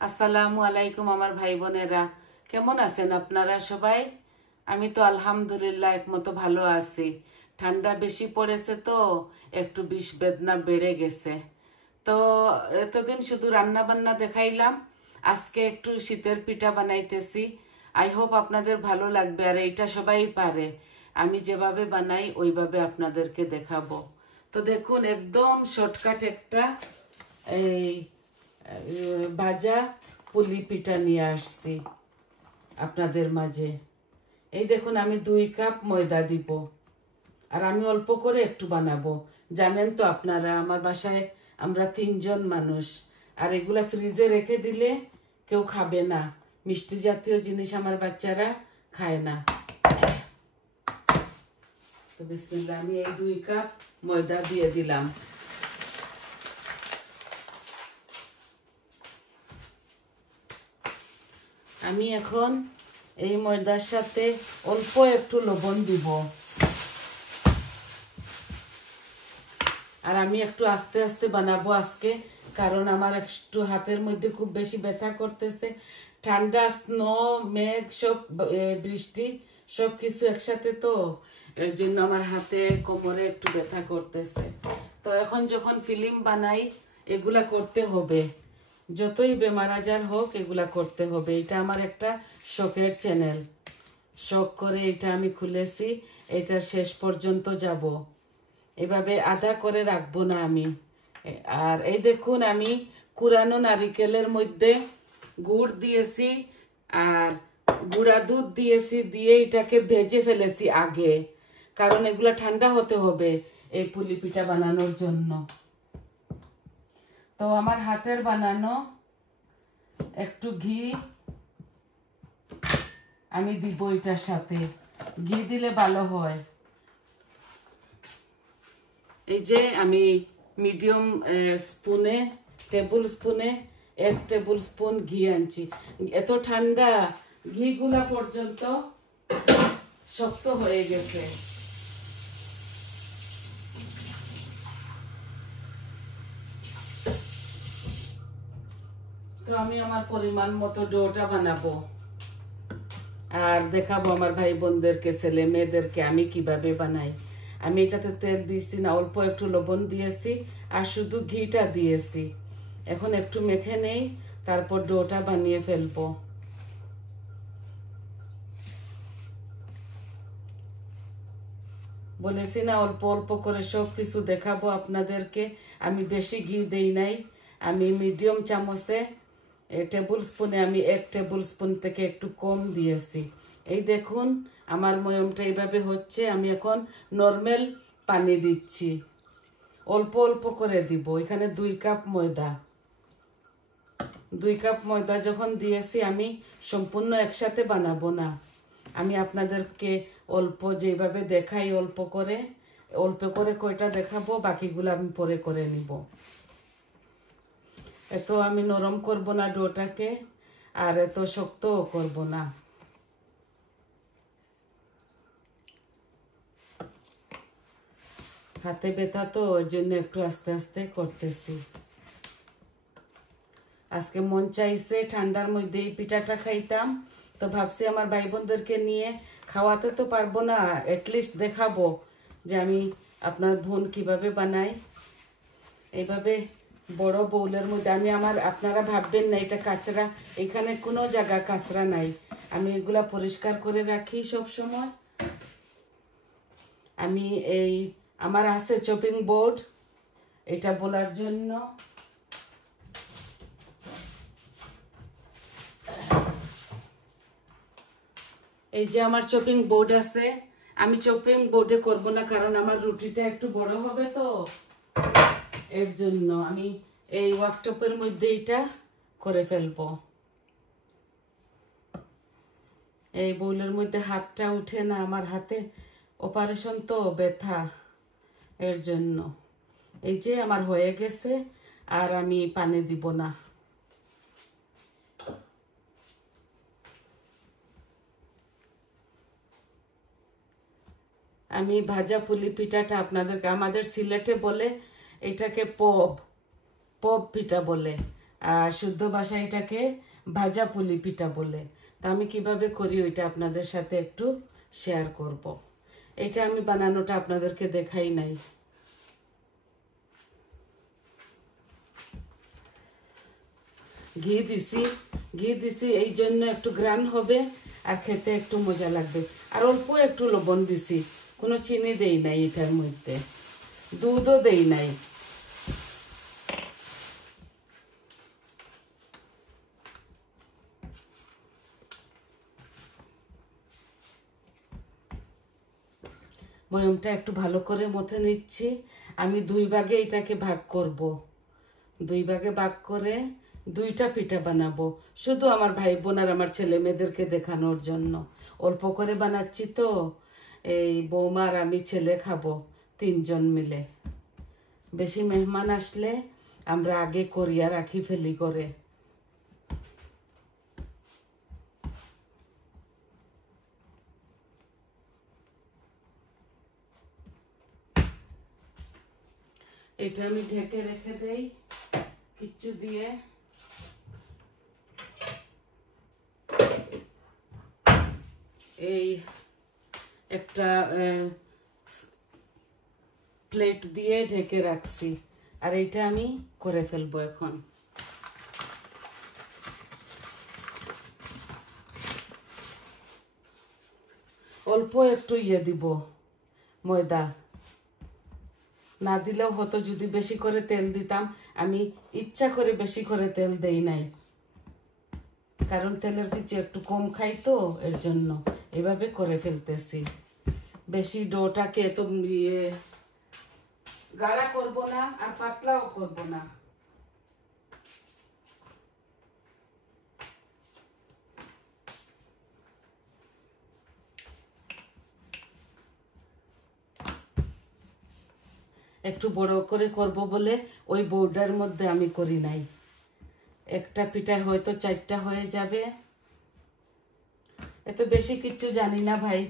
আসসালামু আলাইকুম আমার ভাই বোনেরা, কেমন আছেন আপনারা সবাই? আমি তো আলহামদুলিল্লাহ একমতো ভালো আছি। ঠান্ডা বেশি পড়েছে তো একটু বিষ বেদনা বেড়ে গেছে। তো এতদিন শুধু রান্না বান্না দেখাইলাম, আজকে একটু শীতের পিঠা বানাইতেছি। আই হোপ আপনাদের ভালো লাগবে। আর এইটা সবাই পারে, আমি যেভাবে বানাই ওইভাবে আপনাদেরকে দেখাবো। তো দেখুন, একদম শর্টকাট একটা এই ভাজা পুলি পিঠা নিয়ে আসছি আপনাদের মাঝে। এই দেখুন, আমি 2 কাপ ময়দা দিব, আর আমি অল্প করে একটু বানাবো। জানেন তো আপনারা, আমার বাসায় আমরা 3 জন মানুষ, আর এগুলা ফ্রিজে রেখে দিলে কেউ খাবে না। মিষ্টি জাতীয় জিনিস আমার বাচ্চারা খায় না। তো বিসমিল্লাহ, আমি এই 2 কাপ ময়দা দিয়ে দিলাম। আমি এখন এই ময়দার সাথে অল্প একটু লবণ দিব, আর আমি একটু আস্তে আস্তে বানাবো আজকে, কারণ আমার একটু হাতের মধ্যে খুব বেশি ব্যথা করতেছে। ঠান্ডা, স্নো, মেঘ, সব বৃষ্টি সব কিছু একসাথে, তো এর জন্য আমার হাতে কোমরে একটু ব্যথা করতেছে। তো এখন যখন ফিল্ম বানাই এগুলা করতে হবে, যতই বেমার আজার হোক এগুলা করতে হবে। এটা আমার একটা শখের চ্যানেল, শখ করে এটা আমি খুলেছি। এটার শেষ পর্যন্ত যাব, এভাবে আধা করে রাখবো না আমি। আর এই দেখুন, আমি কুরানো নারিকেলের মধ্যে গুড় দিয়েছি আর গুঁড়া দুধ দিয়েছি, দিয়ে এটাকে ভেজে ফেলেছি আগে, কারণ এগুলা ঠান্ডা হতে হবে এই পুলি পিঠা বানানোর জন্য। তো আমার হাতের বানানো একটু ঘি আমি দিব এটার সাথে, ঘি দিলে ভালো হয়। এই যে আমি মিডিয়াম স্পুনে, টেবিল স্পুনে 1 টেবিল স্পুন ঘি আনছি। এত ঠান্ডা, ঘিগুলা পর্যন্ত শক্ত হয়ে গেছে। তো আমি আমার পরিমাণ মতো ডোটা বানাবো, আর দেখাবো আমার ভাই বোনদেরকে, ছেলে মেয়েদেরকে আমি কিভাবে বানাই। আমি এটাতে তেল দিয়েছি না, অল্প একটু লবণ দিয়েছি আর শুধু ঘিটা দিয়েছি। এখন একটু মেখে নেই, তারপর ডোটা বানিয়ে ফেলবো। বলেছি না, অল্প অল্প করে সব কিছু দেখাবো আপনাদেরকে। আমি বেশি ঘি দেই নাই, আমি মিডিয়াম চামচে টেবিল স্পুনে আমি 1 টেবিল স্পুন থেকে একটু কম দিয়েছি। এই দেখুন, আমার ময়মটা এইভাবে হচ্ছে। আমি এখন নর্মাল পানি দিচ্ছি, অল্প অল্প করে দিব। এখানে 2 কাপ ময়দা, 2 কাপ ময়দা যখন দিয়েছি, আমি সম্পূর্ণ একসাথে বানাবো না। আমি আপনাদেরকে অল্প যেভাবে দেখাই, অল্প করে কয়টা দেখাবো, বাকিগুলো আমি পরে করে নিব। এত আমি নরম করব না ডোটাকে, আর এত শক্তও করব না। হাতে ব্যথা তো, ওর জন্য একটু আস্তে আস্তে করতেছি। আজকে মন চাইছে ঠান্ডার মধ্যে এই পিঠাটা খাইতাম, তো ভাবছি আমার ভাই বোনদেরকে নিয়ে, খাওয়াতে তো পারবো না, অ্যাটলিস্ট দেখাবো যে আমি আপনার বোন কিভাবে বানাই। এইভাবে বড় বোলের মধ্যে আমি আপনারা ভাববেন না এটা কাঁচরা, এখানে কোনো জায়গা কাঁচরা নাই। আমি এগুলা পরিষ্কার করে রাখি সব সময়। আমি আমার আছে চপিং বোর্ড, এটা বলার জন্য। এই যে আমার চপিং বোর্ড আছে। আমি চপিং বোর্ডে করব না, কারণ আমার রুটিটা একটু বড় হবে, তো এর জন্য আমি এই ওয়ার্কটপের মধ্যে এটা করে ফেলবো। এই বোলের মধ্যে হাতটা উঠে না, আমার হাতে অপারেশন তো, ব্যথা, এর জন্য। এই যে আমার হয়ে গেছে, আর আমি পানি দিব না। আমি ভাজা পুলি পিঠাটা আপনাদেরকে, আমাদের সিলেটে বলে এটাকে পব, পপ পিঠা বলে, আর শুদ্ধ ভাষায় এটাকে ভাজা পুলি পিঠা বলে। তা আমি কিভাবে করি ওইটা আপনাদের সাথে একটু শেয়ার করব। এটা আমি বানানোটা আপনাদেরকে দেখাই নাই। ঘি দিছি এই জন্য একটু গ্রান হবে আর খেতে একটু মজা লাগবে। আর অল্প একটু লবণ দিছি, কোনো চিনি দেই নাই এটার মধ্যে, দুধও দেই নাই। ময়মটা একটু ভালো করে মথে নিচ্ছি। আমি 2 ভাগে এটাকে ভাগ করব। 2 ভাগে ভাগ করে 2টা পিঠা বানাবো, শুধু আমার ভাই বোন আর আমার ছেলে মেয়েদেরকে দেখানোর জন্য। অল্প করে বানাচ্ছি তো, এই বৌমা আর আমি ছেলে খাবো 3 জন মিলে। বেশি মেহমান আসলে আমরা আগে করিয়া রাখি ফেলি করে। এটা আমি ঢেকে রেখে দেই কিচ্ছু দিয়ে। এই একটা প্লেট দিয়ে ঢেকে রাখছি, আর এইটা আমি করে ফেলবো এখন। অল্প একটু দিব ময়দা, না দিলেও হতো যদি বেশি করে তেল দিতাম। আমি ইচ্ছা করে বেশি করে তেল দেই নাই, কারণ তেলের কিছু একটু কম খাই তো, এর জন্য এভাবে করে ফেলতেছি। বেশি ডোটাকে তো গাঢ়া করব না আর পাতলাও করব না। একটু বড় করে করব বলে ওই বোর্ডের মধ্যে আমি করি নাই। একটা পিঠায় হয়তো 4টা হয়ে যাবে। এত বেশি কিছু জানি না ভাই,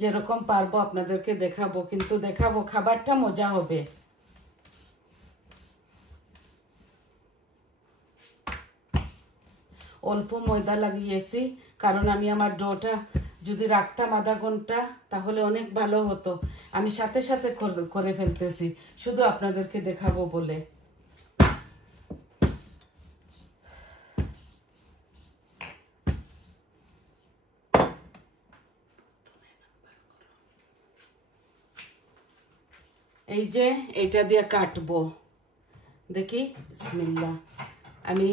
যেরকম পারবো আপনাদেরকে দেখাবো, কিন্তু দেখাবো খাবারটা মজা হবে। অল্প ময়দা লাগিয়েছি, কারণ আমি আমার ডোটা যদি রাখতাম আধা ঘন্টা তাহলে অনেক ভালো হতো। আমি সাথে সাথে করে ফেলতেছি শুধু আপনাদেরকে দেখাবো বলে। এই যে এইটা দিয়ে কাটবো, দেখি বিসমিল্লাহ। আমি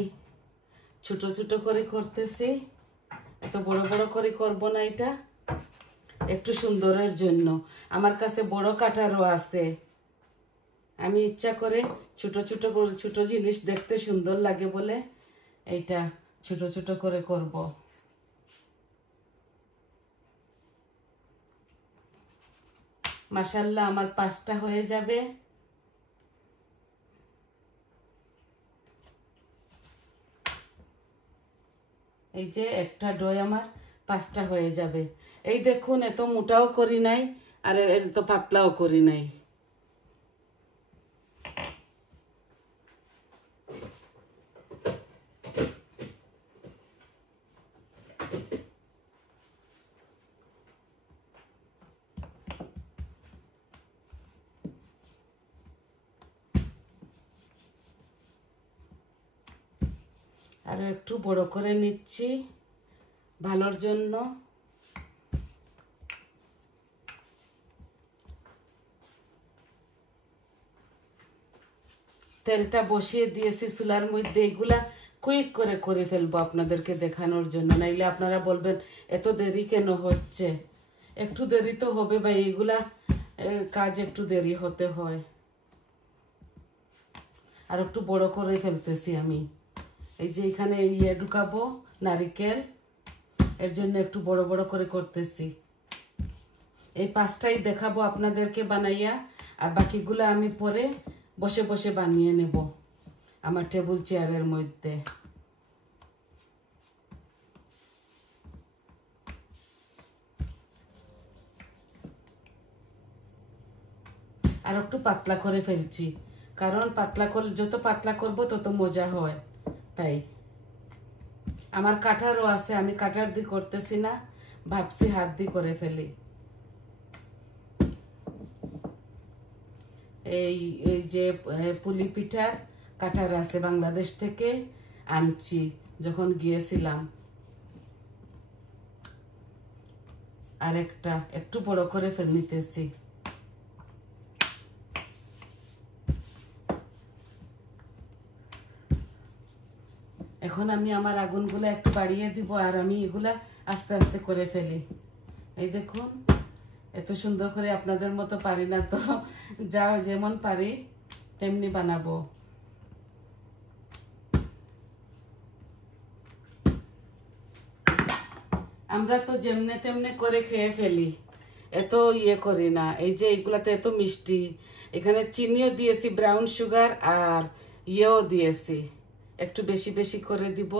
ছোট ছোট করে করতেছি, এত বড় বড় করে করব না, এটা একটু সুন্দরের জন্য। আমার কাছে বড় কাটারও আছে, আমি ইচ্ছা করে ছোট ছোট করে, ছোট জিনিস দেখতে সুন্দর লাগে বলে এইটা ছোট ছোট করে করব। মাশাআল্লাহ আমার 5টা হয়ে যাবে। এই যে একটা ডোয় আমার 5টা হয়ে যাবে। এই দেখুন, এত মোটাও করি নাই আর এত পাতলাও করি নাই। আর একটু বড় করে নিচ্ছি ভালোর জন্য। তেলটা বসিয়ে দিয়েছি চুলার মধ্যে, এগুলা কুইক করে করে ফেলবো আপনাদেরকে দেখানোর জন্য, নাইলে আপনারা বলবেন এত দেরি কেন হচ্ছে। একটু দেরি তো হবে ভাই, এগুলা কাজ একটু দেরি হতে হয়। আর একটু বড় করে ফেলতেছি আমি। এই যে এখানে ঢুকাবো নারিকেল, এর জন্য একটু বড় বড় করে করতেছি। এই 5টাই দেখাবো আপনাদেরকে বানাইয়া, আর বাকিগুলো আমি পরে বসে বসে বানিয়ে নেব আমার টেবিল চেয়ারের মধ্যে। আর একটু পাতলা করে ফেলছি, কারণ পাতলা করলে যত পাতলা করব তত মজা হয়। তাই আমার কাটারও আছে, আমি কাটার দিয়ে করতেছি না, ভাবছি হাত দিয়ে করে ফেলি। এই এই যে পুলি পিঠার কাটার আছে, বাংলাদেশ থেকে আনছি যখন গিয়েছিলাম। আর একটা একটু বড় করে ফেলে নিতেছি। এখন আমি আমার আগুনগুলা একটু বাড়িয়ে দিব, আর আমি এগুলা আস্তে আস্তে করে ফেলি। এই দেখুন, এত সুন্দর করে আপনাদের মতো পারি না তো, যা যেমন পারি তেমনি বানাবো। আমরা তো যেমনে তেমনে করে খেয়ে ফেলি, এত ইয়ে করি না। এই যে এইগুলাতে এত মিষ্টি, এখানে চিনিও দিয়েছি, ব্রাউন সুগার, আর ইয়েও দিয়েছি, একটু বেশি বেশি করে দিব।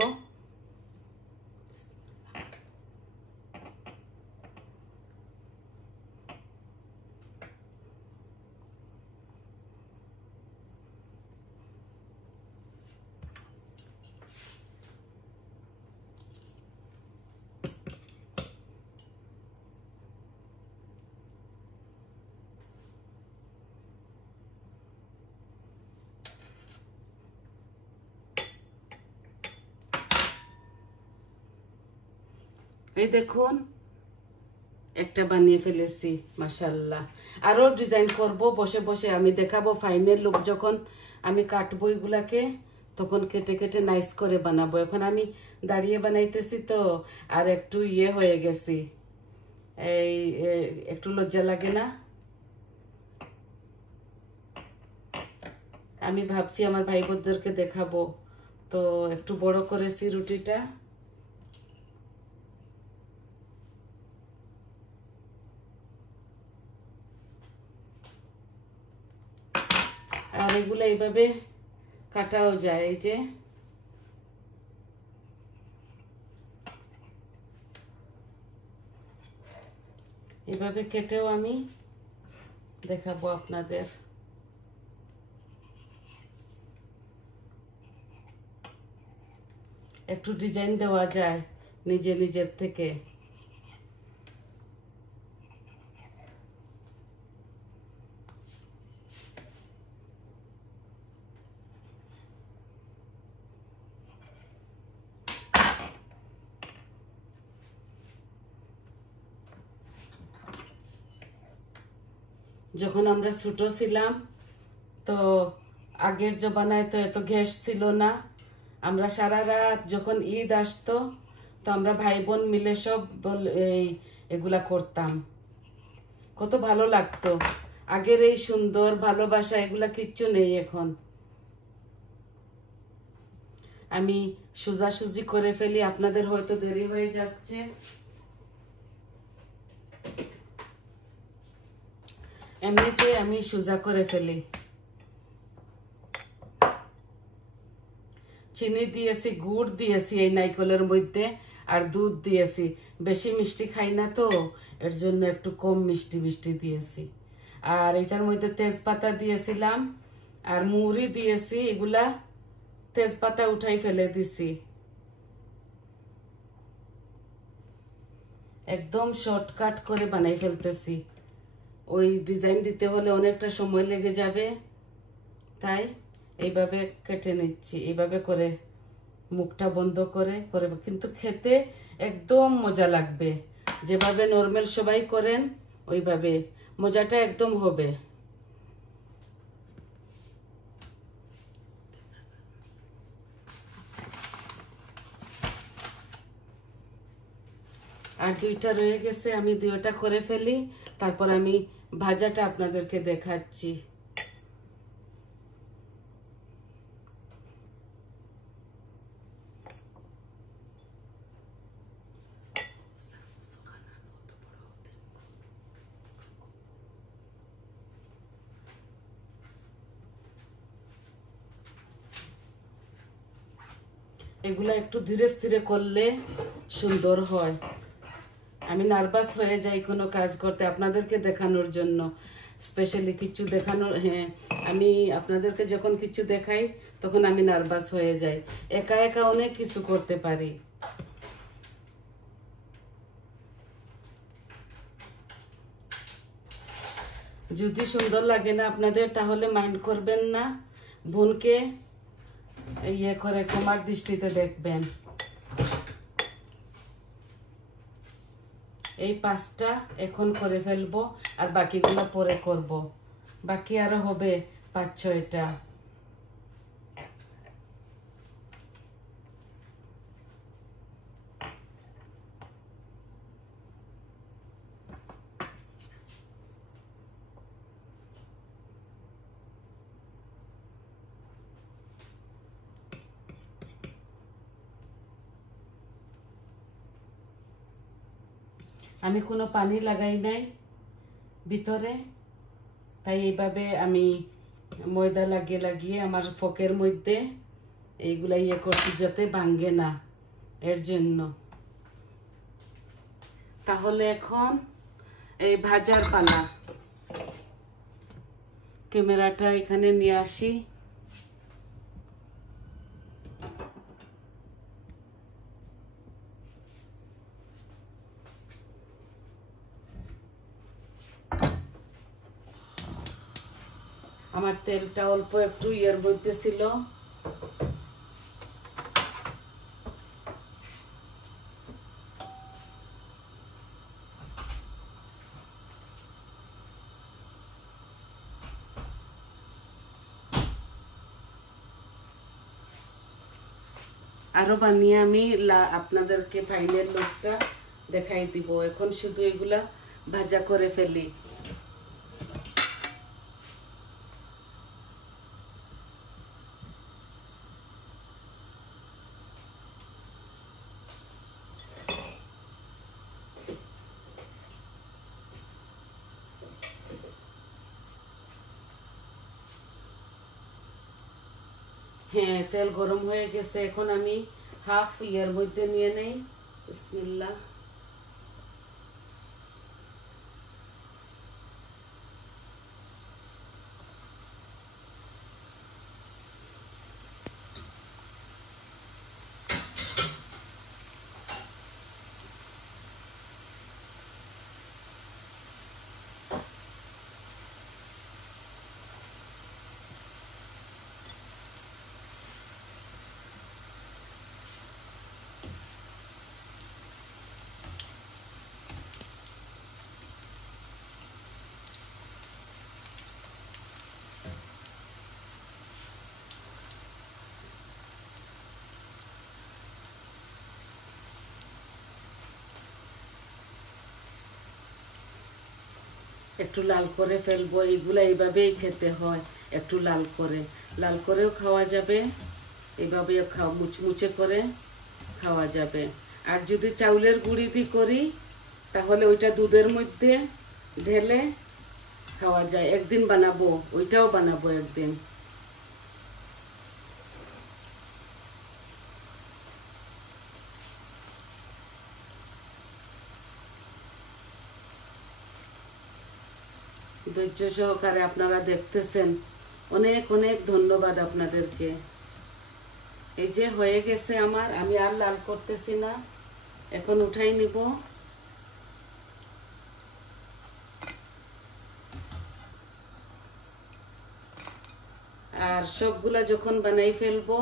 এই দেখুন, একটা বানিয়ে ফেলেছি, মাশাআল্লাহ। আরো ডিজাইন করব বসে বসে, আমি দেখাবো ফাইনাল লুক। যখন আমি কাটবো এগুলাকে তখন কেটে কেটে নাইস করে বানাবো। এখন আমি দাঁড়িয়ে বানাইতেছি তো, আর একটু ইয়ে হয়ে গেছি, এই একটু লজ্জা লাগে না? আমি ভাবছি আমার ভাই বোনদেরকে দেখাবো, তো একটু বড় করেছি রুটিটা। আর এগুলো এইভাবে কাটাও যায়, এই যে এভাবে কেটেও আমি দেখাবো আপনাদের। একটু ডিজাইন দেওয়া যায় নিজের থেকে। যখন আমরা ছোট ছিলাম তো আগের জমানায় তো এত গ্যাস ছিল না। আমরা সারা রাত যখন ঈদ আসতো তো আমরা ভাই বোন মিলে সব এগুলা করতাম, কত ভালো লাগতো। আগের এই সুন্দর ভালোবাসা এগুলা কিচ্ছু নেই এখন। আমি সোজাসুজি করে ফেলি, আপনাদের হয়তো দেরি হয়ে যাচ্ছে। এমনিতে আমি সোজা করে ফেলি। চিনি দিয়েছি, গুড় দিয়েছি এই নারকেলের মধ্যে, আর দুধ দিয়েছি। বেশি মিষ্টি খাই না তো, এর জন্য একটু কম মিষ্টি দিয়েছি। আর এটার মধ্যে তেজপাতা দিয়েছিলাম, আর মুড়ি দিয়েছি। এগুলা তেজপাতা উঠাই ফেলে দিছি। একদম শর্টকাট করে বানাই ফেলতেছি, ওই ডিজাইন দিতে হলে অনেকটা সময় লেগে যাবে, তাই এইভাবে কেটে নিচ্ছি। এইভাবে করে মুখটা বন্ধ করে করে, কিন্তু খেতে একদম মজা লাগবে। যেভাবে নর্মাল সবাই করেন ওইভাবে মজাটা একদম হবে। আর দুইটা রয়ে গেছে, আমি দুইটা করে ফেলি, তারপর আমি ভাজাটা আপনাদেরকে দেখাচ্ছি। এগুলা একটু ধীরে স্থিরে করলে সুন্দর হয়। আমি নার্ভাস হয়ে যাই কোনো কাজ করতে, আপনাদেরকে দেখানোর জন্য। স্পেশালি কিছু দেখানোর, হ্যাঁ আমি আপনাদেরকে যখন কিছু দেখাই তখন আমি নার্ভাস হয়ে যাই। একা একা অনেক কিছু করতে পারি। যদি সুন্দর লাগে না আপনাদের তাহলে মাইন্ড করবেন না, বোনকে ইয়ে করে ক্ষমার দৃষ্টিতে দেখবেন। এই 5টা এখন করে ফেলবো আর বাকিগুলো পরে করব। বাকি আরো হবে 5-6টা। আমি কোনো পানি লাগাই নাই ভিতরে, তাই এইভাবে আমি ময়দা লাগিয়ে লাগিয়ে আমার ফকের মধ্যে এইগুলা ইয়ে করছি যাতে ভাঙে না, এর জন্য। তাহলে এখন এই ভাজার পালা। ক্যামেরাটা এখানে নিয়ে আসি। আমার তেলটা অল্প একটু ইয়ের মধ্যে ছিল, আরো বানিয়ে আমি আপনাদেরকে ফাইনাল লুকটা দেখাই দিব। এখন শুধু এগুলা ভাজা করে ফেলি। হ্যাঁ তেল গরম হয়ে গেছে, এখন আমি হাফ ইয়ের মধ্যে নিয়ে নেই। বিসমিল্লাহ। একটু লাল করে ফেলবো। এইগুলা এইভাবেই খেতে হয়, একটু লাল করে। লাল করেও খাওয়া যাবে, এইভাবেও মুচমুচে করে খাওয়া যাবে। আর যদি চাউলের গুঁড়ি দিয়ে করি তাহলে ওইটা দুধের মধ্যে ঢেলে খাওয়া যায়। একদিন বানাবো, ওইটাও বানাবো একদিন। ধৈর্য সহকারে আপনারা দেখতেছেন, অনেক অনেক ধন্যবাদ আপনাদেরকে। এই যে হয়ে গেছে আমার, আমি আর লাল করতেছি না, এখন উঠাই নিব। আর সবগুলা যখন বানাই ফেলবো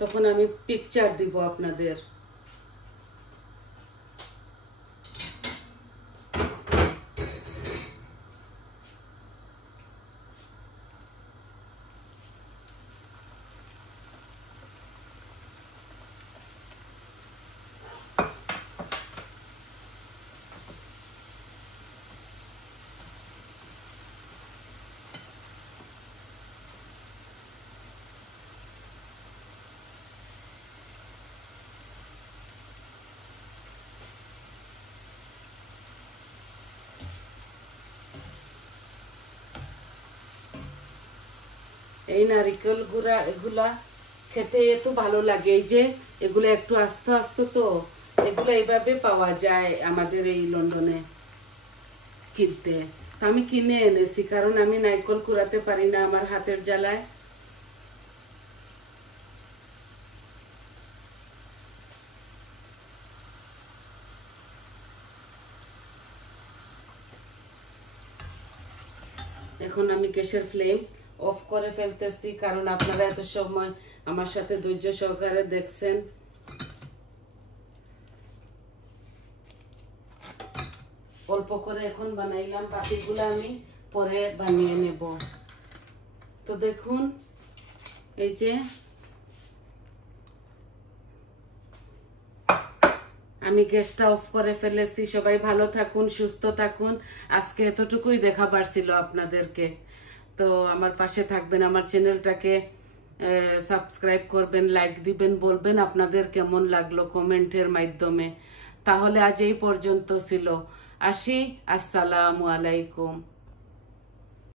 তখন আমি পিকচার দিব আপনাদের। এই নারিকেল গুঁড়া এগুলা খেতে এত ভালো লাগে। এই যে এগুলো একটু আস্তে আস্তে, তো এগুলো এইভাবে পাওয়া যায় আমাদের এই লন্ডনে কিনতে। আমি কিনে এনেছি, কারণ আমি নারকেল কুড়াতে পারি না আমার হাতের জ্বালায়। এখন আমি গ্যাসের ফ্লেম অফ করে ফেলতেছি, কারণ আপনারা এত সময় আমার সাথে ধৈর্য সহকারে দেখছেন। অল্প করে এখন বানাইলাম, বাকিগুলো আমি পরে বানিয়ে নেব। তো দেখুন, এই যে আমি গ্যাসটা অফ করে ফেলেছি। সবাই ভালো থাকুন, সুস্থ থাকুন। আজকে এতটুকুই দেখাবার ছিল আপনাদেরকে। তো আমার পাশে থাকবেন, আমার চ্যানেলটাকে সাবস্ক্রাইব করবেন, লাইক দিবেন, বলবেন আপনাদের কেমন লাগলো কমেন্টের মাধ্যমে। তাহলে আজ এই পর্যন্ত ছিল। আসি, আসসালামু আলাইকুম।